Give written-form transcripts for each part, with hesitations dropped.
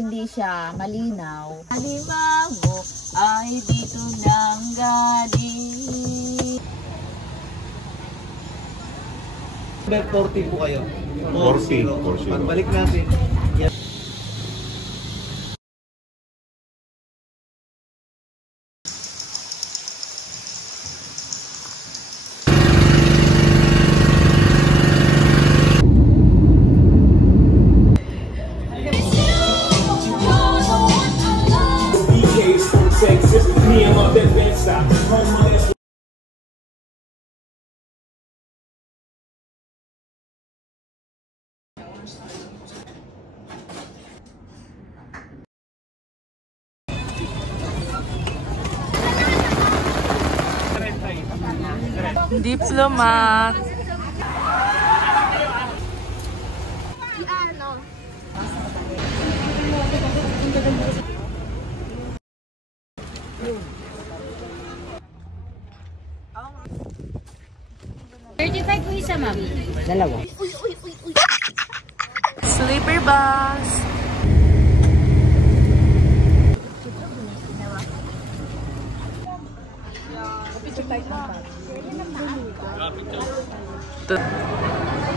hindi siya malinaw. Alimango ay dito nang galing. 40 po kayo. 40. Pagbalik natin. Diplomat. $35 po isa, ma'am. Dalawa. Sleeper bus.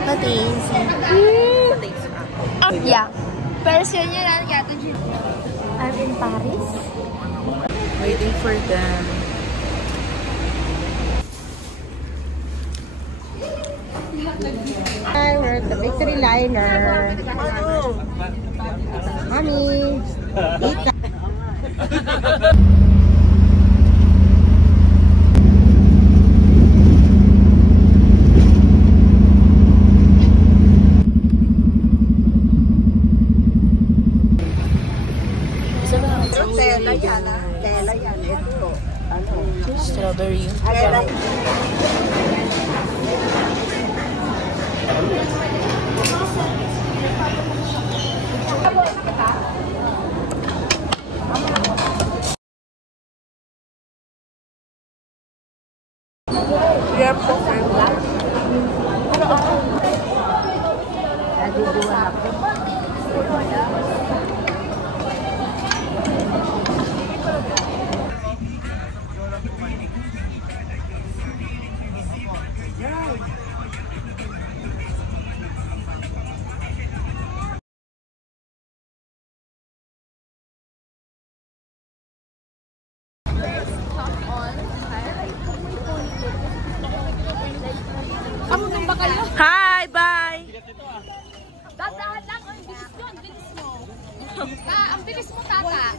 Patis. Yeah. Version niya lang kaya I'm in Paris. Waiting for them. We're at the Victory Liner. Mommy. Tela yan, ah. Tela yan. Ito. Ano? Strawberry. Yeah, po. Hi, bye! Dadahan lang. Ang bilis mo. Ang bilis mo. Ang bilis mo, tata.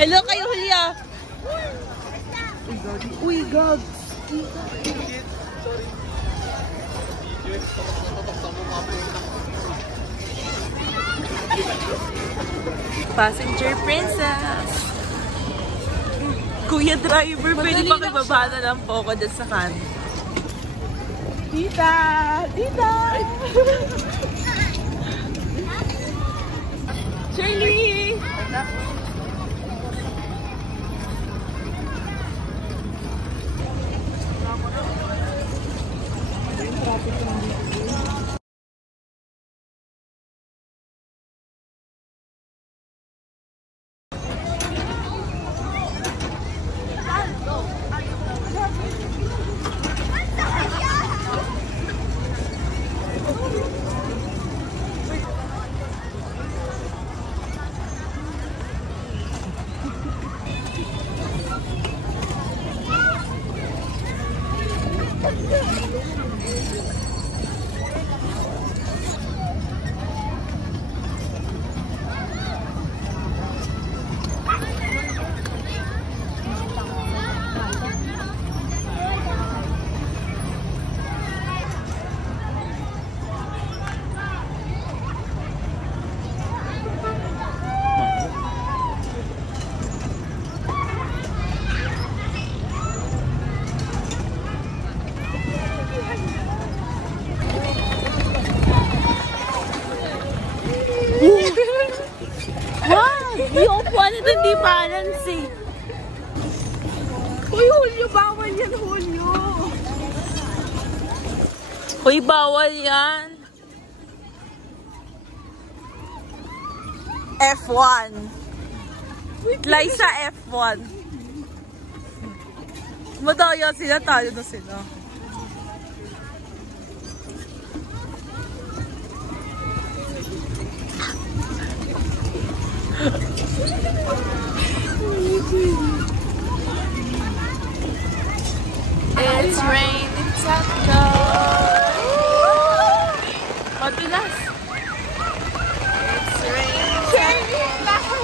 Hello kayo, Julia! Uy, God! Passenger princess! Kuya driver, pwede ba kayo baba na lang po ako dyan sa kan? Tita! Tita! Shirley! Yung upuan ito hindi balance eh. Uy, Julio, bawal yan, Julio. Uy, bawal yan. F1. Liza F1. Madaya sila, tayo na sila. It's raining taco. Madulas. It's raining taco.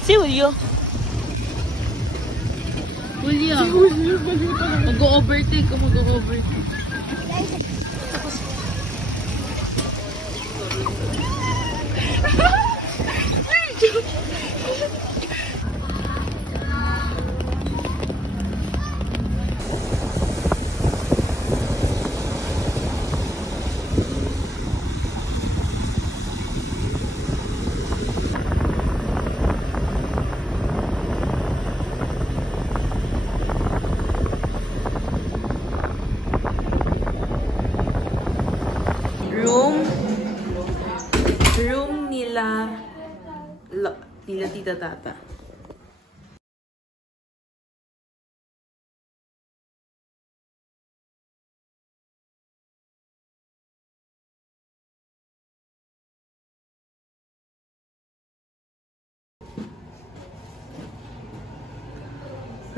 Si Julio. Julio. Mag-overtake. Mag-overtake. Room nila Tita Tata.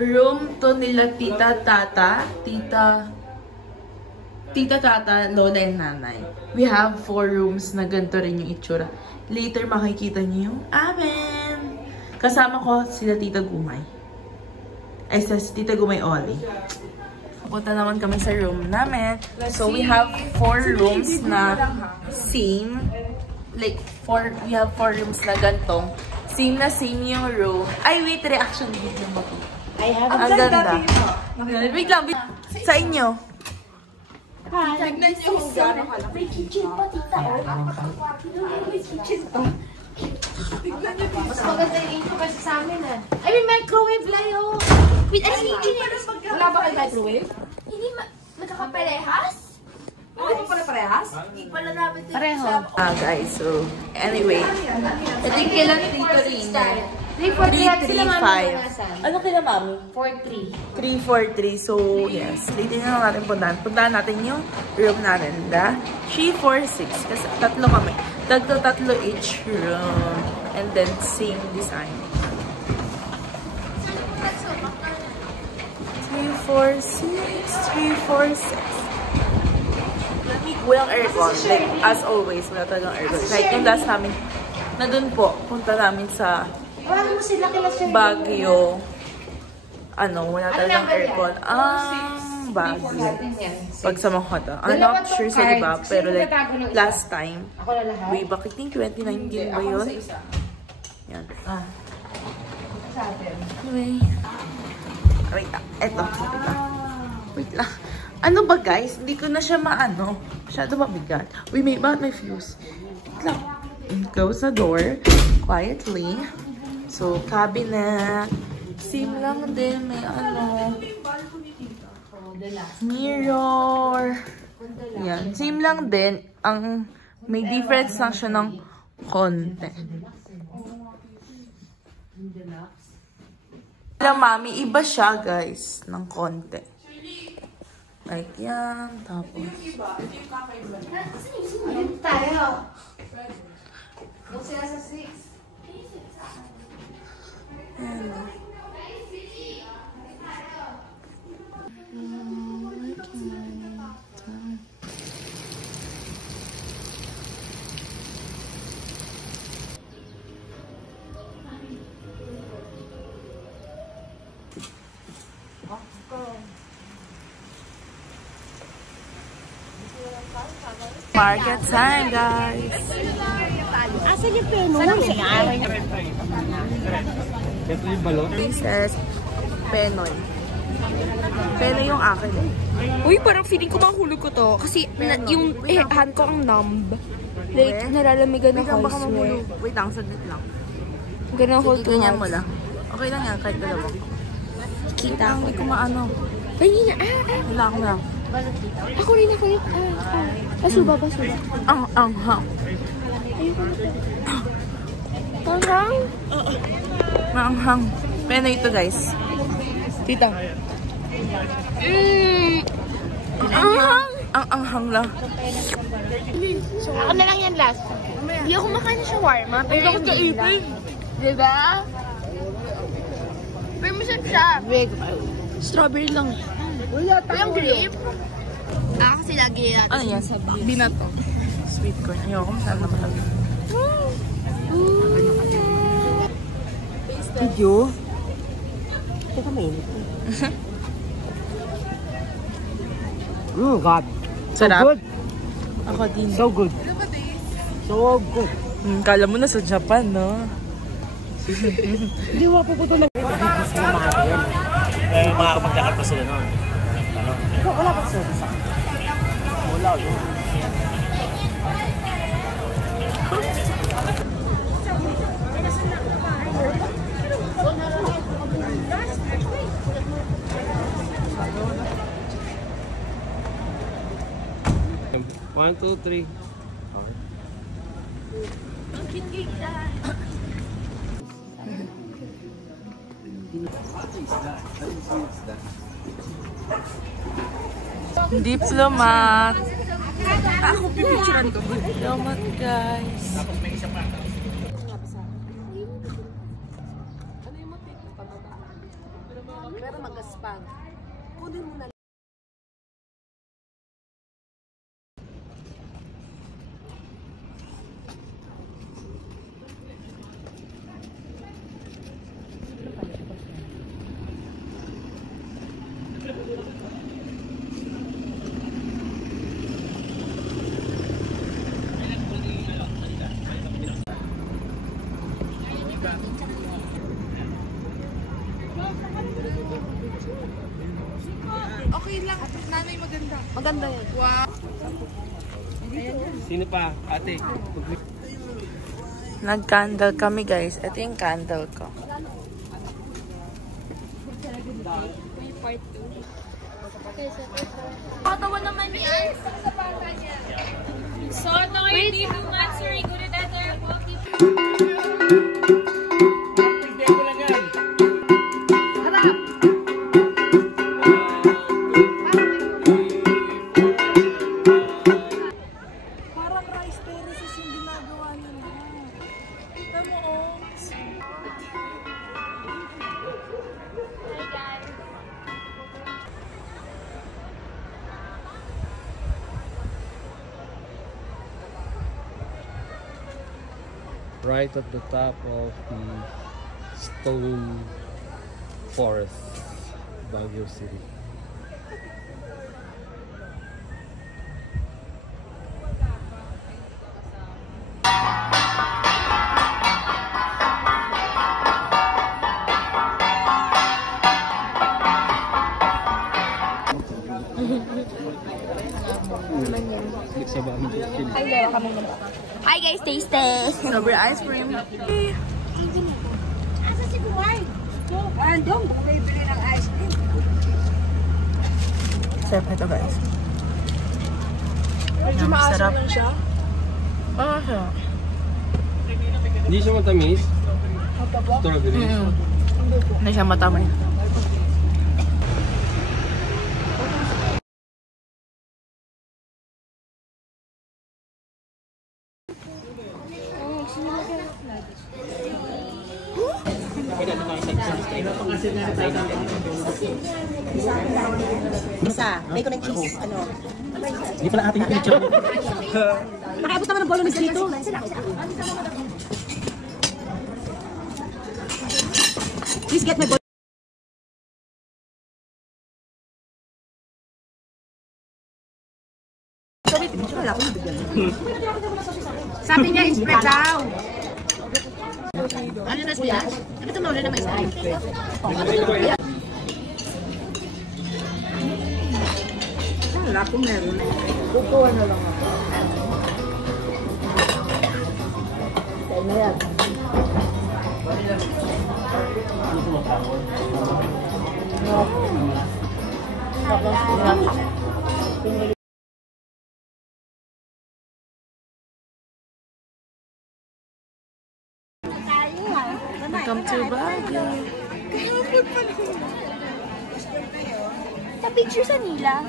Room to nila Tita Tata, Tita Tata, Lola, and Nanay. We have 4 rooms na ganito rin yung itsura. Later, makikita niyo yung amin. Kasama ko sila Tita Gumay. Ay, si Tita Gumay Oli. Punta naman kami sa room namin. So, we have 4 rooms na same. Like, we have 4 rooms na gantong. Same na same yung room. Ay, wait, reaction video mo. Ang ganda. Wait lang, sa inyo. Tignan niyo kung gano'n ka lang. May kitchen pa, tita. May kitchen pa. Tignan niyo, tita. Mas maganda yung intro kasi sa amin, eh. I mean, microwave lang yun. Wait, ano yung kitchen? Wala ba kayo microwave? Hindi, magkakaparehas? Hindi pa pala parehas? Hindi pala namin ito. Pareho. Guys, so, anyway. Ito yung kailan dito rin. 335. Ano kila mami? 4-3. 343. So, yes. Later na natin puntahan. Puntahan natin yung room natin. 346. Kasi tatlo kami. Tatlo each room. And then, same design. 346. Walang aircon. Like, as always, wala talagang aircon. Like, yung last namin, na dun po, punta namin sa Baguio. Wala talagang aircon. Baguio. Pag sa Makata. I'm not sure sa diba, pero like, last time, way back, I think 2019 ba yun? Yan. Anyway. Wait lang. Eto. Wait lang. Ano ba guys? Hindi ko na siya maano. Masyado mabigat. We may about my fuse. Wait lang. Close the door. Quietly. So, cabinet. Same lang din. May mirror. Yan. Same lang din. May difference lang siya ng konti. Alam, mami, iba siya, guys, ng konti. Like, yan. Tapos. Tayo. Kung sila sa 6. Ayan. Market time, guys. Asan yung peno? Saan yung Ito yung balon. Princess Penoy. Penoy yung akin eh. Uy, parang feeling ko mahulog ko to. Kasi yung hand ko ang numb. Like, nalalamigan Wait lang, ako. baka mahulog. Wait lang, saglit lang. Ganun hold to Ganyan mo hand. lang. Okay lang yan, kahit dalawa. Kita ko. Hindi ko maano. Ay, Wala ko na. Ako rin. Pasuba. Ang hang. Parang? Maanghang. Penoy ito guys. Tita. Ang anghang lang. Ako na lang yan last. Hindi ako makain ng shawarma. Pero ako kaipin. Diba? Pero masarap siya. Strawberry lang. Yung grape. Kasi lagi natin. Ano yan? Binato. Sweet corn. Ayoko, masarap naman lang. Video? Teka, mainit. God. Sarap. Good. Ako din. So good. So good. Kala mo na sa Japan, no? Hindi mo po na. Makakapagdakat pa sila noon. Wala pa sa isa. Wala. One, two, three. Diplomat. Ako pipicturean ko. Diplomat, guys. Pero magaspag. Kunin mo na. Okay lang. Nanay maganda. Maganda yan. Wow. Sino pa? Ate. Nag-candle kami, guys. Ito yung candle ko. Patawa naman yan. So, no, hindi mo answer. Go to that Parang rice terraces yung ginagawa nila. Tignan mo, oh. Right at the top of the stone forest, Baguio City. Hi guys, taste test. Strawberry ice cream. Asa si Buhay? Andong, bumibili ng ice cream. Sarap nito, guys. Medyo maasim lang siya. Oo, siya. Hindi siya matamis. Strawberry. Hindi siya matamay. Isa, may ko ng cheese. Ano? Hindi pala ating picture. Nakiabot naman ng bolognese dito. Please get my bolognese. Sorry, picture wala ko nabigyan. Sabi niya, spread daw. Ano na siya? Sabi ito mawala na may isa. Wala kung meron. Kukuha na lang ako. Kaya na yan. Welcome to Baguio. Sa picture sa nila.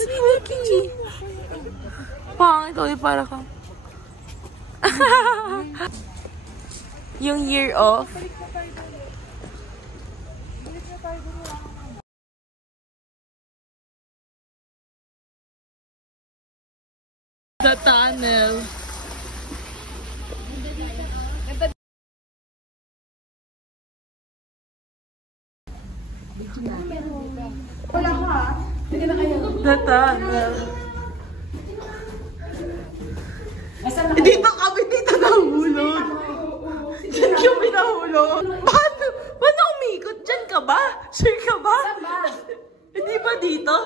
Smoky! Pang, ikaw yung para ka. Yung year of. The tunnel. The tunnel. Dito nahulog. Diyan kami nahulog. Paano umikot? Diyan ka ba? Sure ka ba? Hindi ba dito?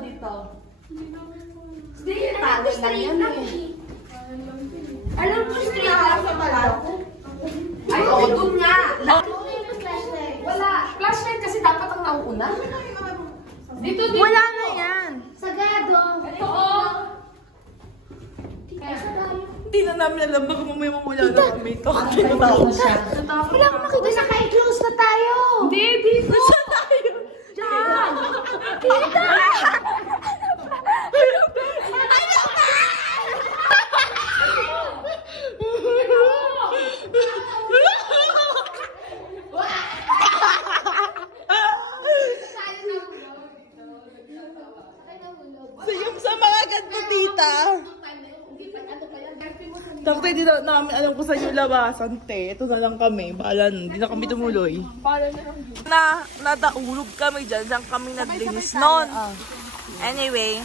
Dito. Tago lang yan eh. Alam mo, straight lang sa balat. Ay, oo, dun nga. Wala. Flashlight kasi dapat ang nauuna. Dito. Wala na yan. Sagado. Ito, oh. Hindi na namin alam. Baka mamaya mamula na kami ito. Wala akong makita. Naka-close na tayo. Hindi, dito. Saan tayo? Diyan. Dito. Sa mga ganito, tita. Takte, di na namin alam kung saan yung labasan, te. Ito na lang kami. Bahala na. Hindi na kami tumuloy. Nadaulog kami dyan. Diyan kami naglinis nun. Anyway.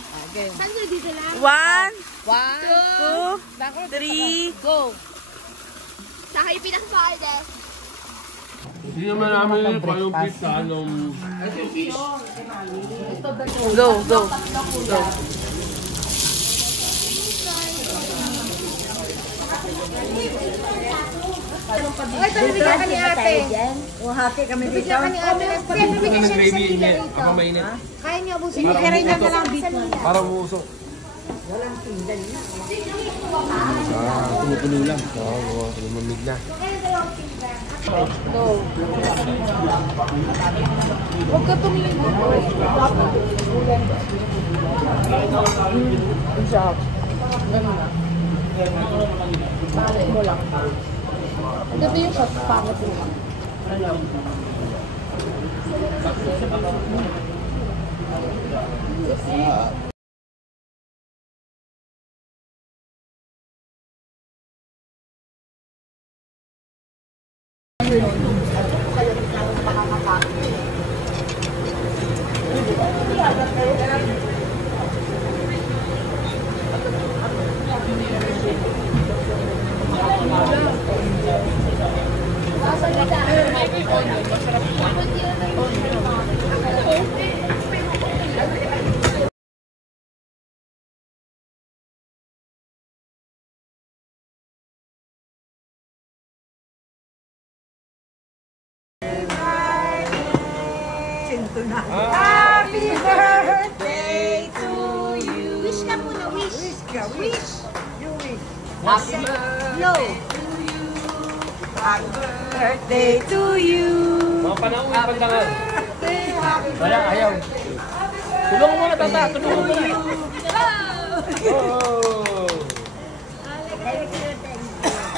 Saan nyo dito lang? 1, 2, 3, go! Saka yung pinakabahal eh. Hindi naman namin kung anong pizza, anong... Go, go, go. Ay, bibigyan ka ni ate. O hati kami dito. Bibigyan ka ni ate. Bibigyan siya ni Sanila rito. Ako mainit. Kaya niya abusin. Bibigyan niya na lang dito. Para umusok. Walang tinggan. Tumutulo lang. Oo, lumamig na. Huwag ka tumingin dito. Pangit mo lang. Ito yung shot, pangit mo lang. Happy birthday to you. Wish ka muna, wish. Wish ka, wish. You wish. No. Happy birthday to you. Mga panahon yung pandangan. Wala, ayaw. Tulungan mo na, tata. Tulungan mo na.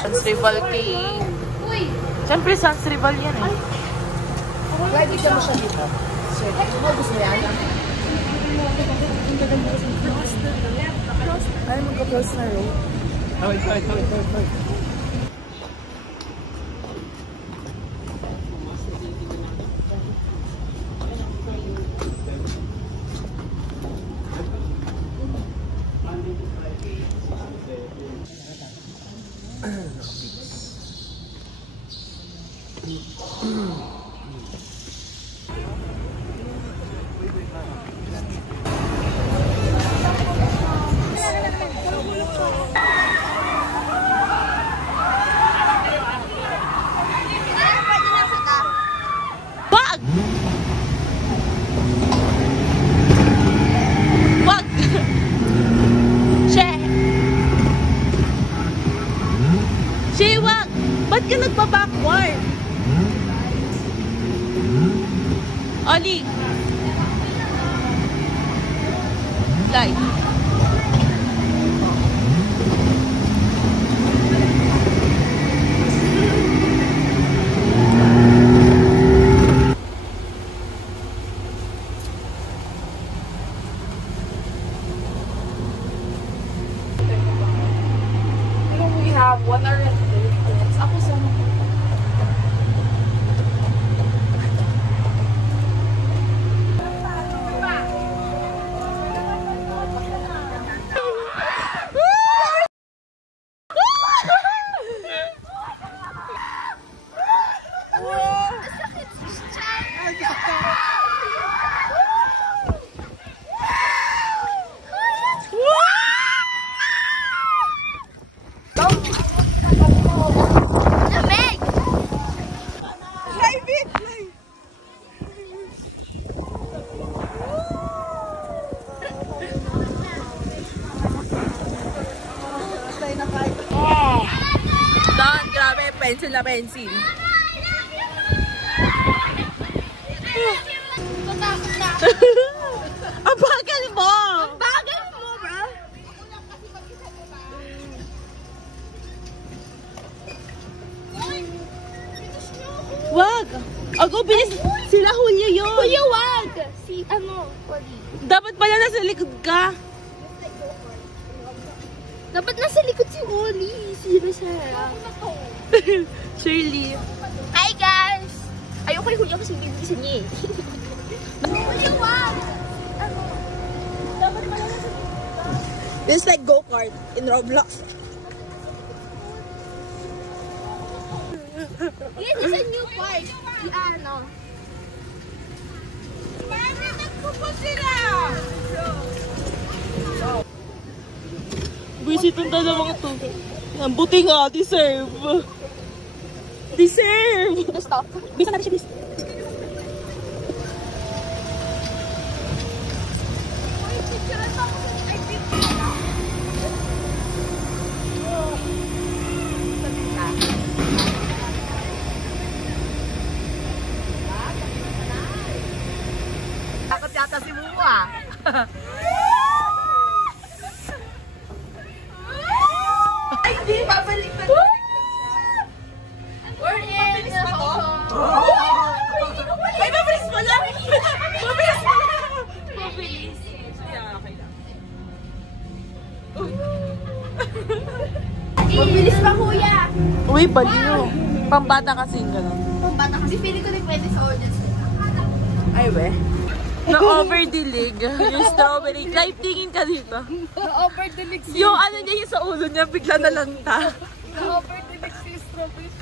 Sans Rival cake. Siyempre, Sans Rival yan eh. Kaya bigyan mo siya dito. Sir, gusto mo yan? Ay, magka-close na row. Wait. Wag! Wag! She, wag! Ba't ka nagpa-backward? Oli! Slide. We have 1 hour and 8 minutes. Ako sa Dan, grabe, pencil na pencil. Ang bagal mo! Ang bagal mo, bro! Wag! Ako, bilis! Sila Julio yun! Kuya, wag! Si, Oli. Dapat pala nasa likod ka. Dapat nasa likod si Oli. Sino siya? Shirley. Hi, guys! Ayoko kay Julio kasi bilisan niya eh. Kuya, wag! Dapat pala nasa likod ka. It's like go-kart in Roblox. Yes, it's a new park. Ano? Visit ang dalawang to. Ang buti nga, deserve. Deserve! Stop. Bisa natin siya, please. Takot yata si Mua. Ay, di! Babalik na! We're in. Ay, mabilis pala! Mabilis pala! Mabilis. Mabilis pa, kuya. Uy, baliw. Pambata kasing gano'n. Bata kasi feeling ko na pwede sa audience. Ay, we. Na-overdilig. Yung strawberry. Live tingin ka dito. over-delik Yung ano niya yung sa ulo niya, bigla na lang ta. over-delik si strawberry.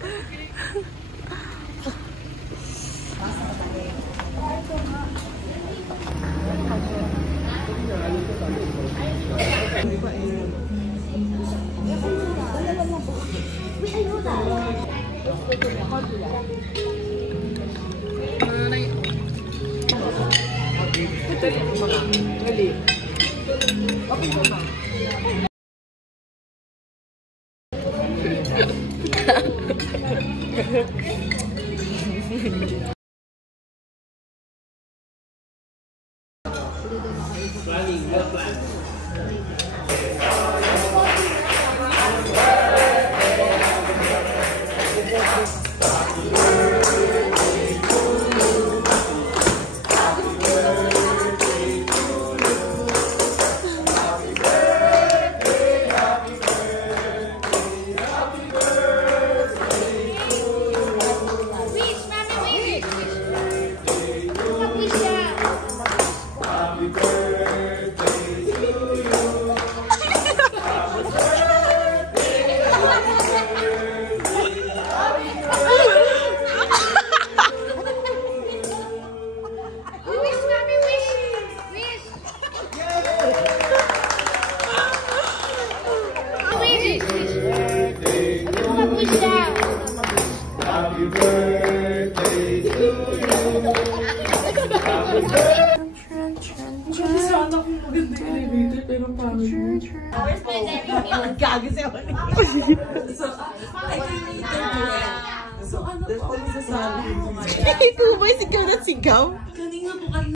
So ano po ang masasabi mo? Ito ba sigaw na sigaw? Kanina po kayo.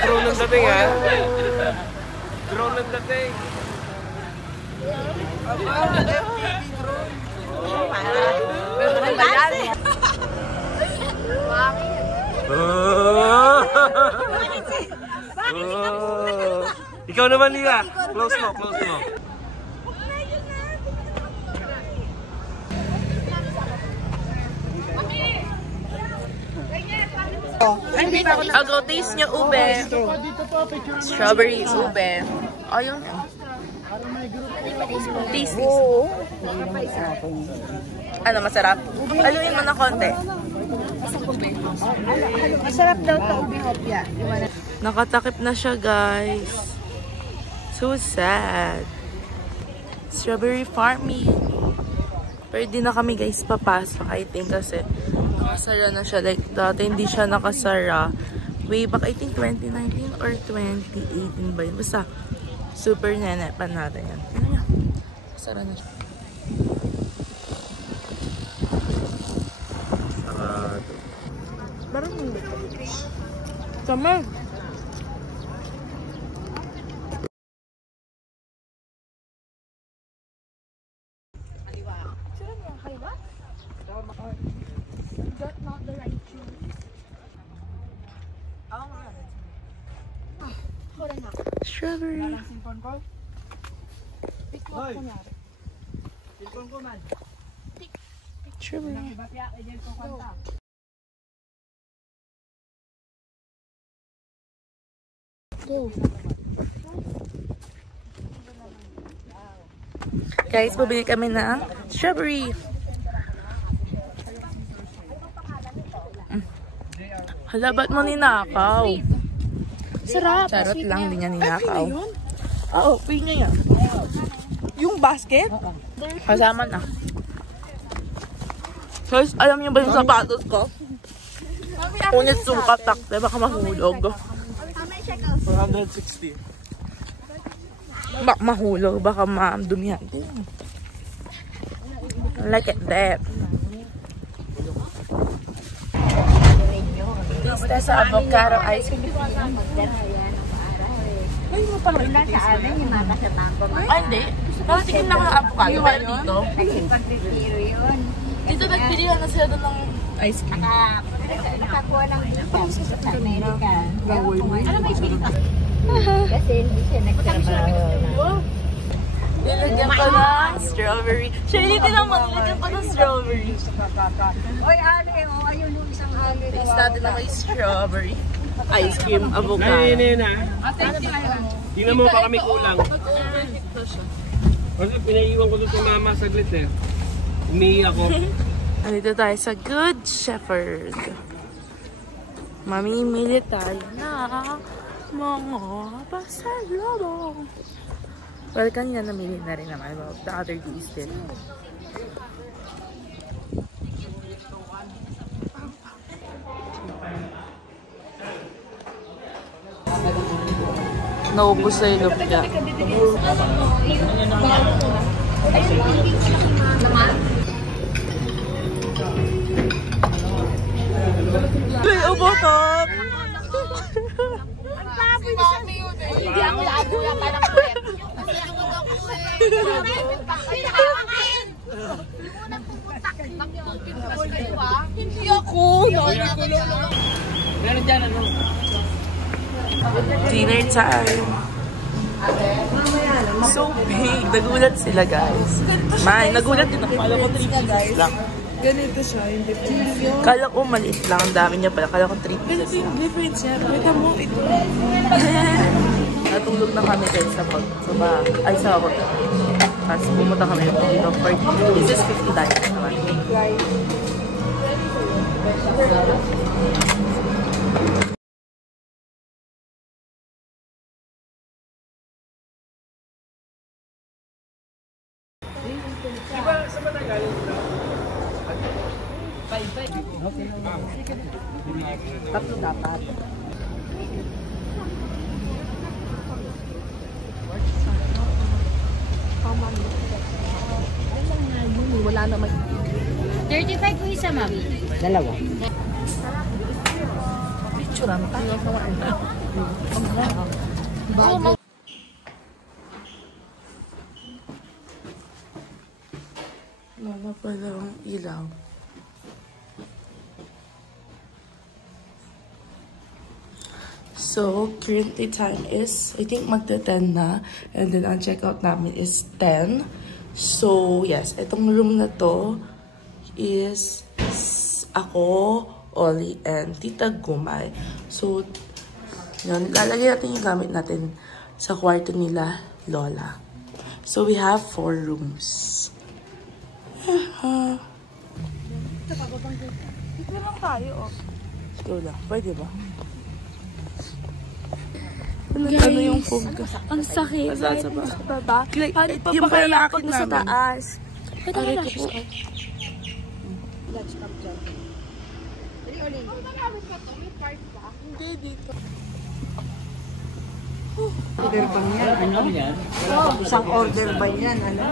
Drone ng dating ha. Drone ng dating. Ikaw naman nila. Close mo, close mo. I'll go taste nyo ube. Strawberry ube. Ayun. Taste. Ano, masarap? Haluin mo na konti. Masarap daw ito, ubi hopya. Nakatakip na siya, guys. So sad. Strawberry farming. Pero di na kami, guys, papasok. I think kasi nakasara na siya. Like, dati hindi siya nakasara. Way back, I think 2019 or 2018 ba yun? Basta, super nenepan natin yan. Ano yan? Nakasara na siya. Sarado. Parang hindi. Sama. Strawberry. Strawberry. Go. Guys, pabili kami ng strawberry. Hala, ba't mo ninakaw? Sarap. Charot lang, hindi niya ninakaw. Oo, pay niya yan. Yung basket? Kasama na. Guys, alam niyo ba yung sapatos ko? Unit sukat takte, baka mahulog. 460. Baka mahulog, baka madumihan din. Like it that. Lista sa avocado ice cream. Ay, mo pala Wala sa amin, yung mga kasatango. Ay, hindi. Nakatikim na ako ng avocado. Pero dito, Kasi pag-retiro yun. dito nagpilihan na sila doon ng ice cream. Nakakuha ng visa sa Amerika. Ano may visa? Kasi hindi siya nagtrabaho. Nilagyan ko ng strawberry. Shirley, tinaman, nilagyan ko ng strawberry. Oy, Ale, ayun yung isang Ale. Taste natin na may strawberry. Ice cream, avocado. Ayun na. Tingnan mo pa kami kulang. Nag-overheat na siya. Kasi pinaiwan ko doon si mama saglit eh. Umihi ako. Nandito tayo sa Good Shepherd. Mamimili tayo na mga pasalubong. Well, kanina namili na rin naman about the other days din. Naubos na yung lupya. Uy, ubotok! Hindi ako labo lang parang kwet. Kasi ako daw ko eh. Ay, nakakain! Yung unang pupuntak, mag-pinpas kayo ah. Hindi ako. Meron dyan ano? Dinner time. So big. Nagulat sila, guys. Man, nagulat din ako. Kala ko 3 pieces lang. Ganito siya, yung difference. Kala ko maliit lang. Ang dami niya pala. Kala ko 3 pieces Ganito yung lang. difference niya. Pakita mo ito. Natulog na kami guys sa hotel. Tapos pumunta kami dito for this is 50 naman. Tatlo dapat. Wala naman. 35 po isa, ma'am. Dalawa. Picture ang tayo sa wala. Wala pala ang ilaw. So, currently time is, I think magta-10 na. And then, ang checkout namin is 10. So, yes, itong room na to is ako, Oli, and Tita Gumay. So, yun, lalagay natin yung gamit natin sa kwarto nila, Lola. So, we have 4 rooms. Dito lang tayo, oh. Go lang. Pwede ba? Ano yung phone ko? Ang sakit. Sa baba. Like, Yung palalakot na sa namin. taas. Aray ko po. Hindi, dito. Order ba yan? Ano? Isang order ba yan? Ano?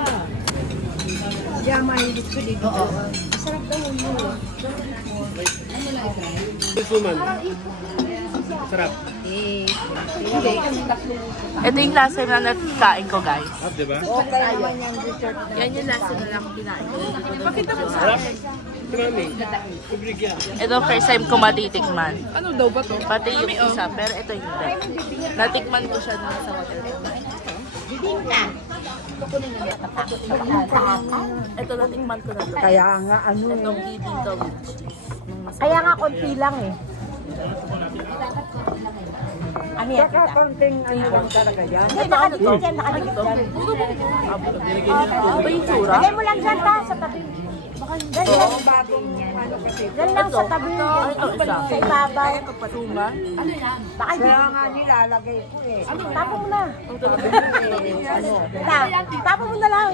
Diyan mahilig ko dito. Masarap daw mo. Sarap. Ito yung last time na nagkain ko, guys. Diba? Okay naman yung dessert na. Yan yung last time na lang kinain ko. Pakita mo sa akin. Ito first time ko matitikman. Ano daw ba to? Pati yung isa, pero ito hindi. Natikman ko siya nung sa hotel. Ito natikman ko na to. Kaya nga ano Itong bibingka with cheese. Kaya nga konti lang eh. Ano yan? Saka konting ano lang talaga yan. Hindi, nakadikit yan, nakadikit yan. Ano ba yung tsura? Lagay mo lang dyan ta, sa tabi. Ganyan. Yan lang sa tabi. Sa ibabaw. Patungan? Baka kaya nga nilalagay ko eh. Tapong na. Tapong mo na lang.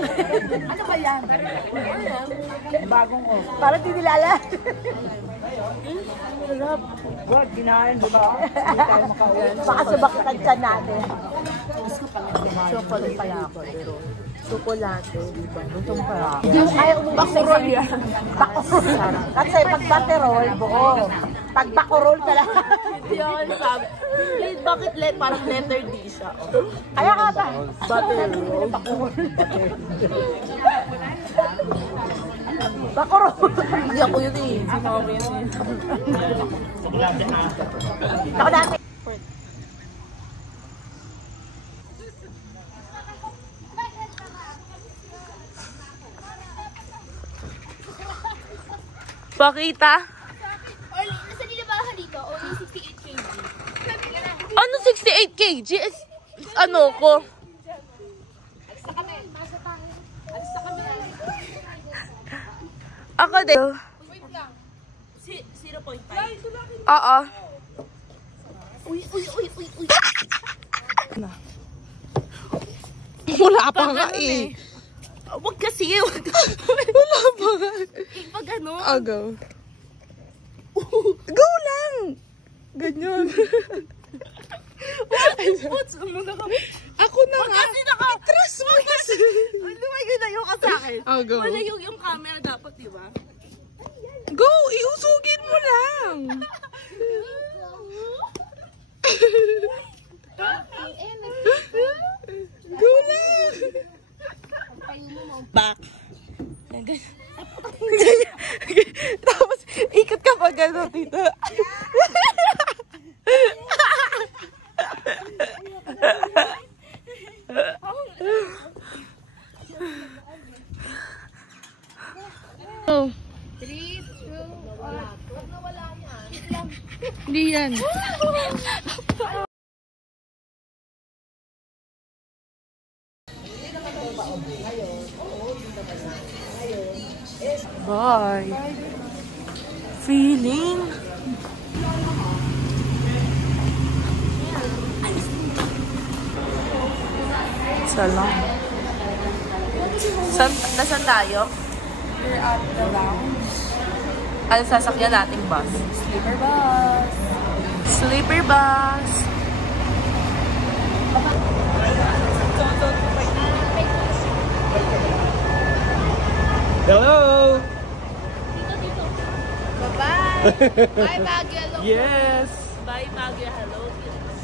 Ano ba yan? Bagong off. Para di nilala. God, ginahin di ba? Hindi tayo makauwi. Baka subakitan siya natin. Chocolate pala ako, pero chocolate, di ba? Lutong pala. Ayaw mo bakurol yan. Bakurol. Kasi pag baterol, buo. Pag bakurol ka lang. Hindi ako nasabi. Bakit parang letter D siya? Oh. Kaya ka ba? Bakurol. Bakurol. Hindi ako yun eh. Sino ako yun eh. Ako dati. Pakita? Nasa nilabahan dito, only 68 kg. Ano 68 kg? Ano ko? Ako din. Wait lang. 0.5? Oo. Uy. Wala pa nga eh. Wag kasi. Wala pa nga. Pag ano? Oh, go. Go lang! Ganyan. Ako na nga. Kasi naka... Trust mo kasi. Lumayo ka sa akin. Oh, go. Malayo yung camera dapat, di ba? Go! Iusugin mo lang. Go lang. Back. Tapos, ikot ka pa gano'n dito. Oh. 3, 2, 1. Hindi yan. Bye. Feeling. Salam. Nasaan tayo? We're at the lounge. Ano sasakyan nating bus? Sleeper bus. Sleeper bus. Hello! Bye-bye! Bye, Baguio. Hello. Yes! Bye, Baguio. Hello.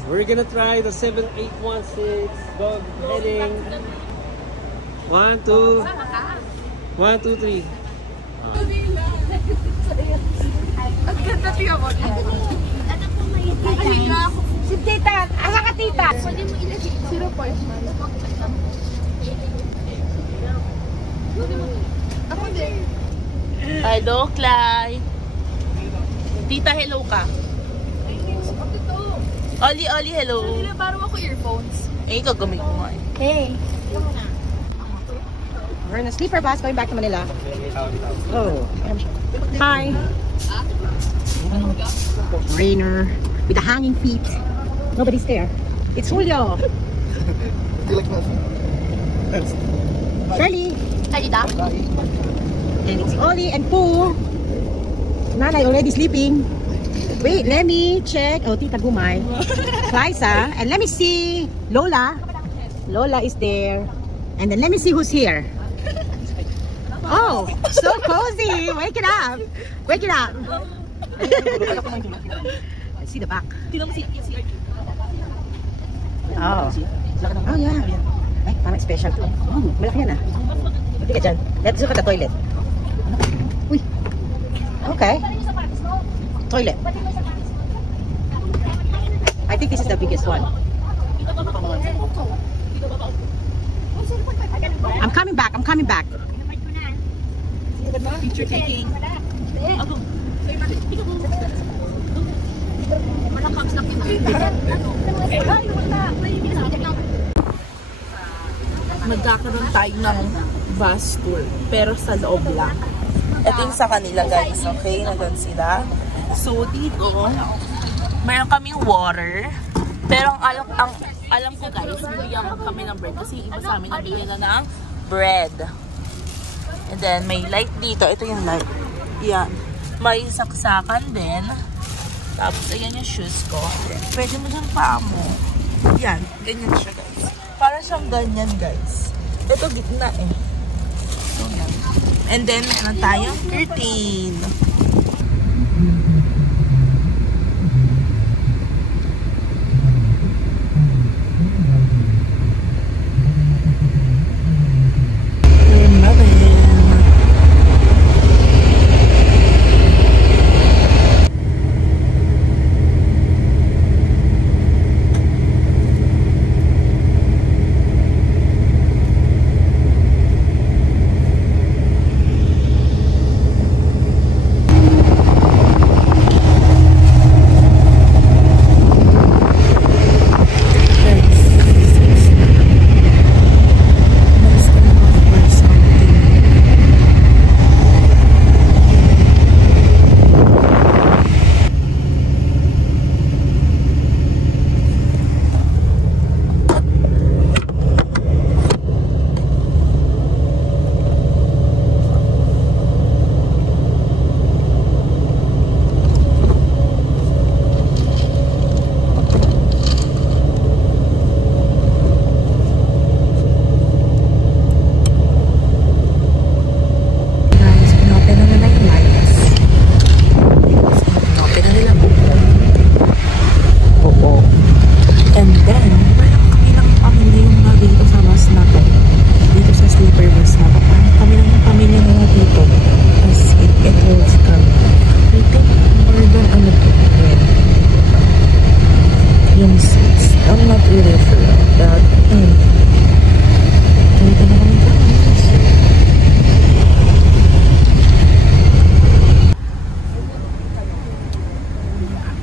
We're gonna try the 7816 dog heading. 1, 2, 1, 2, 3. Ang ganda tiyo mo. Ano po may tita? Si tita, asa ka tita? Pwede mo ilagay 0.1. Ako din. Hello, Clay. Tita, hello ka. Oli, hello. Parang ako earphones. Eh, ikaw gamit mo nga eh. Hey. We're in a sleeper bus going back to Manila. Oh. Hi. Rainer with the hanging feet. Nobody's there. It's Julio. Shirley. Ay, Ida. And it's Oli and Pooh. Nanay already sleeping. Wait, let me check. Oh, Tita Gumay. Liza. And let me see Lola. Lola is there. And then let me see who's here. Oh, so cozy. Wake it up. Wake it up. Let's see the back. Oh. Oh, yeah. Ay, parang special to. Malaki yan ah. Hindi ka dyan. Let's look at the toilet. Uy. Okay. Toilet. I think this is the biggest one. I'm coming back. I'm coming back. Picture taking. Magkakaroon tayo ng bus tour, pero sa loob lang. Ito yung sa kanila, guys, okay? Nandun sila. So, dito, meron kaming water. Pero ang alam ko, guys, bibigyan kami ng bread. Kasi yung iba sa amin, nabigyan na ng bread. And then, may light dito. Ito yung light. Yan. May saksakan din. Tapos, ayan yung shoes ko. Pwede mo dyan paa mo. Yan. Ganyan siya, guys. Para siyang ganyan, guys. Ito, gitna eh. So, yan. And then, meron tayong curtain.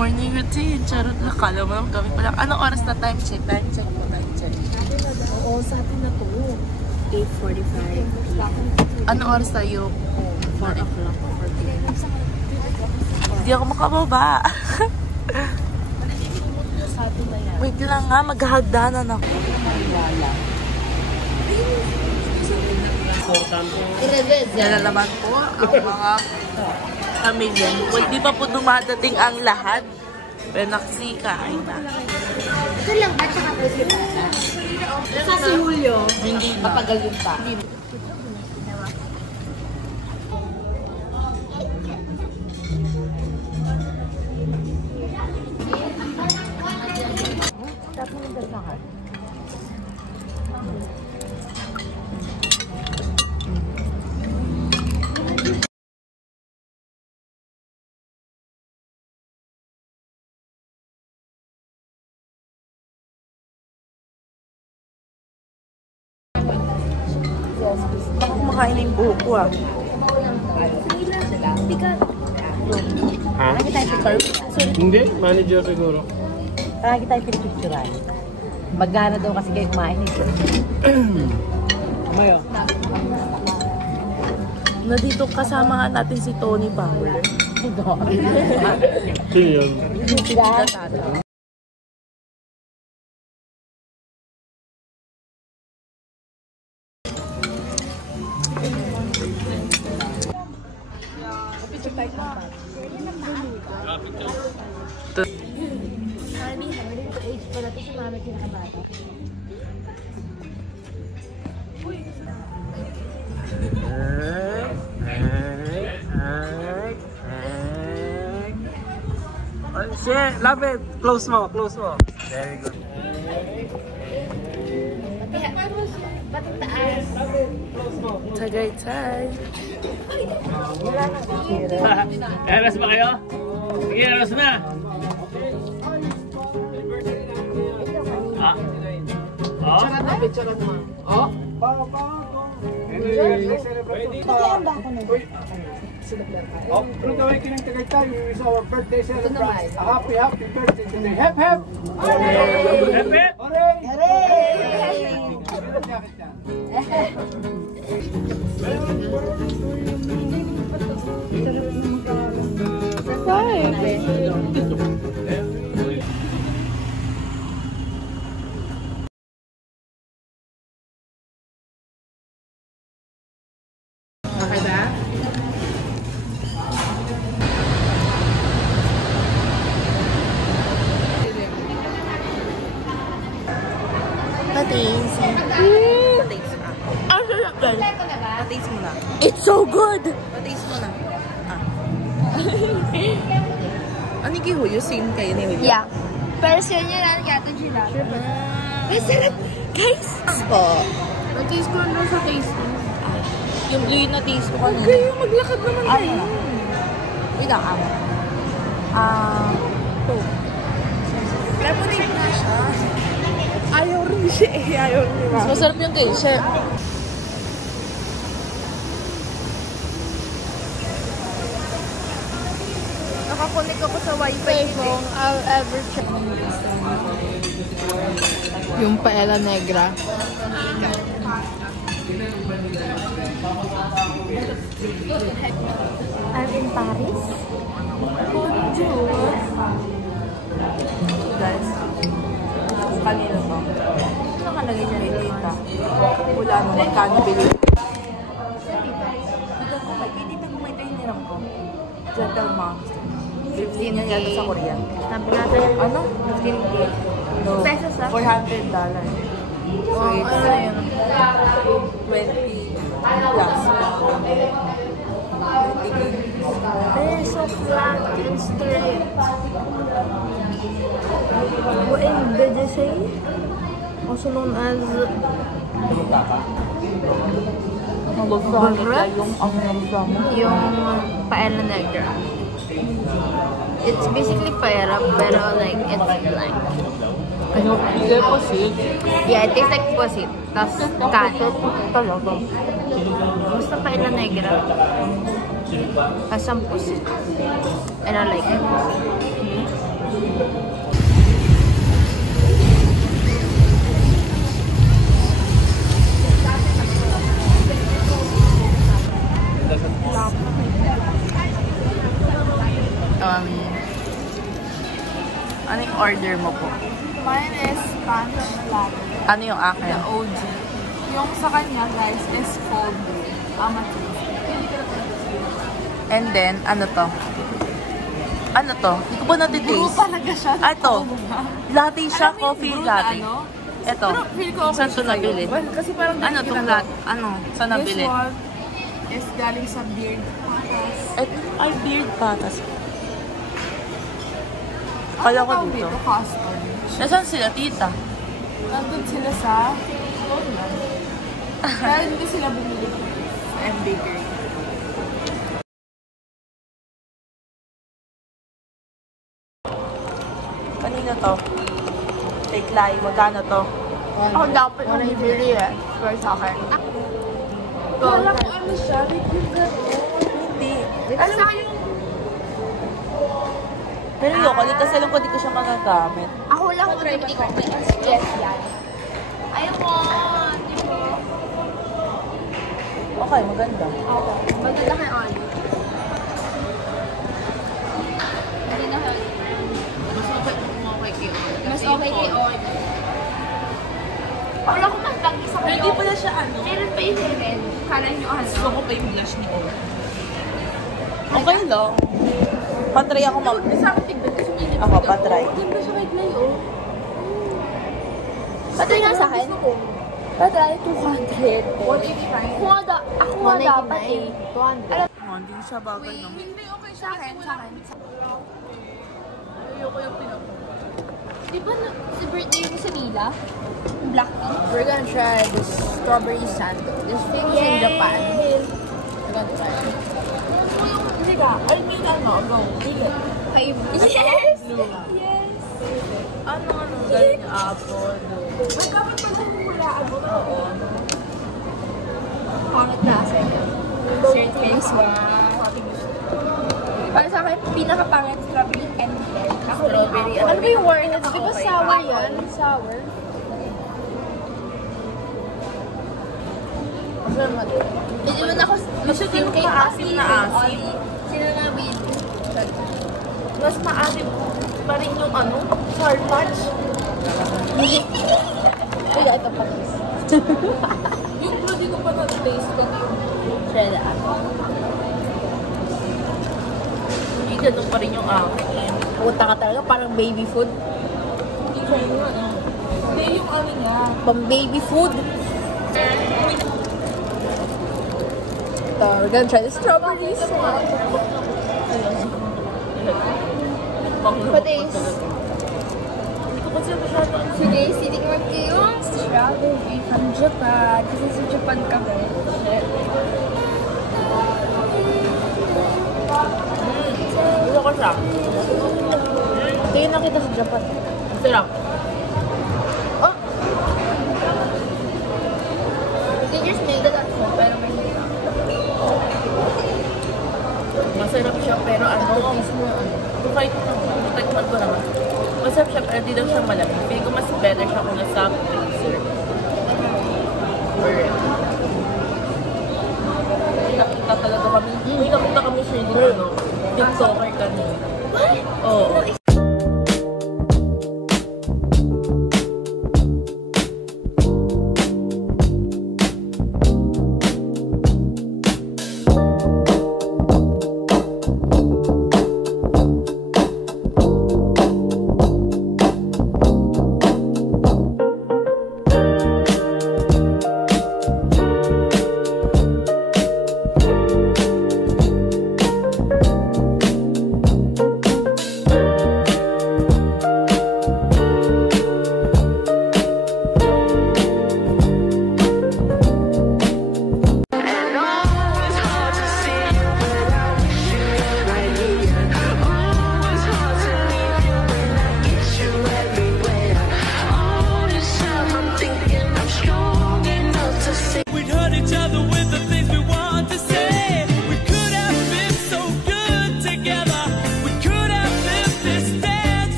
Morning routine. Charot na. Kala mo lang kami pala. Anong oras na? Time check. Time check po. Time check. Oo, sa atin na to. 8:45 p.m. Anong oras tayo? 4 o'clock, 4 p.m. Hindi ako makababa. Sa atin na yan. Wait lang nga. Maghahagdanan ako. Yan na naman po ang mga Amazing. Well, di pa po dumadating ang lahat. Pero kain na. Ito lang ba? Tsaka po si Tata. Sa si Julio. Hindi na. Matagal yun pa. Baka kumakain na yung buhok ko ah. Ha? Hindi, manager siguro. Lagi tayo pinipicturan. Magana daw kasi kayo kumain nito. Mayo. Na dito kasama nga natin si Tony Power. Sino yun? Share, love it. Close mo, close mo. Very good. Batang taas. Tagaytay. Eras ba kayo? Sige, eras na. Through the awakening to Tagaytay, we wish our birthday celebrant a happy birthday today. Hep hep! Hep hep! Okay ba? Patis. Taste mo. Ang sarap dahil. Taste mo na. It's so good! Taste mo na. Ano yung Julio? Same kayo ni Julio? Yeah. Pero siya niya lang yata sila. Masarap. Guys! Po. Nag-taste ko lang sa taste ko. Yung blue na taste mo kanina. Okay, maglakad naman tayo. Wait lang. Lemonade na siya. Ayaw rin siya eh. Ayaw rin Mas masarap yung taste. Nakakunik ako sa wifi nito. I'll ever try. Yung paella negra. I'm in Paris. Bonjour. Guys, kanina to. Ano nakalagay dyan yung tita? Wala mo, magkano bilhin? Dito ko may tayo ko. Gentle Monster. 15 yan yata sa Korea. Sabi natin. Ano? 15K. No. Pesos ah? $400. So it's ano yun? 20 plus. 20K. They're so flat and straight. What did they say? Also known as yung paella negra. It's basically paella, pero like it's blank. Yeah, it tastes like pusit. Tapos kanin. Basta paella negra. Has some pusit. And I like it. Ano yung order mo po? Mine is Spanish latte, Ano yung akin? the OG. Yung sa kanya, guys, is cold brew. Amateur. And then, ano to? Ano to? Hindi ko ba natitaste? talaga siya. Ah, ito. Latte siya, Alam mo yung coffee brewed, latte. ano? Ito. Pero feel ko okay Saan to siya sa'yo. nabili? Well, kasi parang Ano tong latte? Ano? Saan nabili? This one is galing sa Beard Patas. Ay, beard patas. Kala ko Tawag dito. Custom. Nasaan sila, tita? Nandun sila sa kaya hindi sila bumili sa M Bakery. Kanino to? Take lie. Magkano to? Ako dapat na bibili eh. Pero sa akin. Wala ko ano siya. Hindi. Alam mo yung Pero yung kulit kasi alam ko di ko siya magagamit. Ako lang kung hindi ko suggest yan. Ayaw mo, di ba? Okay, maganda. Okay. Maganda kay Oli. Hindi na kay Mas okay kay Oli. Wala ko mas lagi sa kayo. Hindi pala siya ano. Meron pa yung seven. Kanan yung ano. Gusto ko pa yung blush ni Oli. Okay lang. Patry ako mag... sa akin tignan kasi may Ako, patry. Ganda siya kay Clay, oh. Patay nga sa akin. Patay, 200. 185. Ako nga dapat eh. 200. Oh, hindi siya bagay no? Hindi, okay siya. Sa akin. Ayoko yung pinag. Di ba si birthday mo sa Mila? Black tea? We're gonna try this strawberry sando. This thing is in Japan. We're gonna try it. Hindi ka. I mean, ano? Go. Yes! Yes! Ano? Galing apple. Ay, dapat pala humulaan mo na. Oo. Pangit na sa inyo. Sweet face, wow. Para sa akin, pinaka-pangit strawberry and strawberry. Ano ba yung warheads? Di ba sour yan? Sour? Hindi mo na ako mag-feel kay maasim na asim. Sino nga with? Mas maasim pa rin yung ano, sour patch. Uy, ito pa. Yung blue, di ko pa na-taste ko. Try na ako. Hindi ganun pa rin yung akin eh. Puta ka talaga, parang baby food. Hindi ko yun, ano. Hindi yung ano niya. Pang baby food. So, we're gonna try the strawberries. Patis. Hindi ko kasi masyado ang Sige, sitikman ko yung strawberry from Japan. Kasi sa Japan kami. gusto ko siya. Ito yung nakita sa Japan. Sarap. Oh! You can just make that at home, pero may hirap. Masarap siya pero ano, kahit tikman ko naman. Masarap siya pero di daw siya malamig. Feeling ko mas better siya kung nasa freezer. Or nakita talaga kami. May nakita kami siya dito, ano, TikToker kanina. Oo.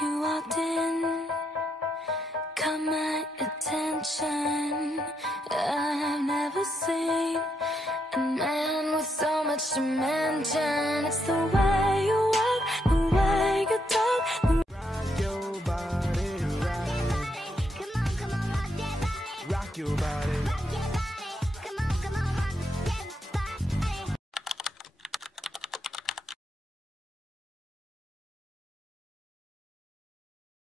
You walked in, caught my attention. I've never seen a man with so much dimension. It's the way body.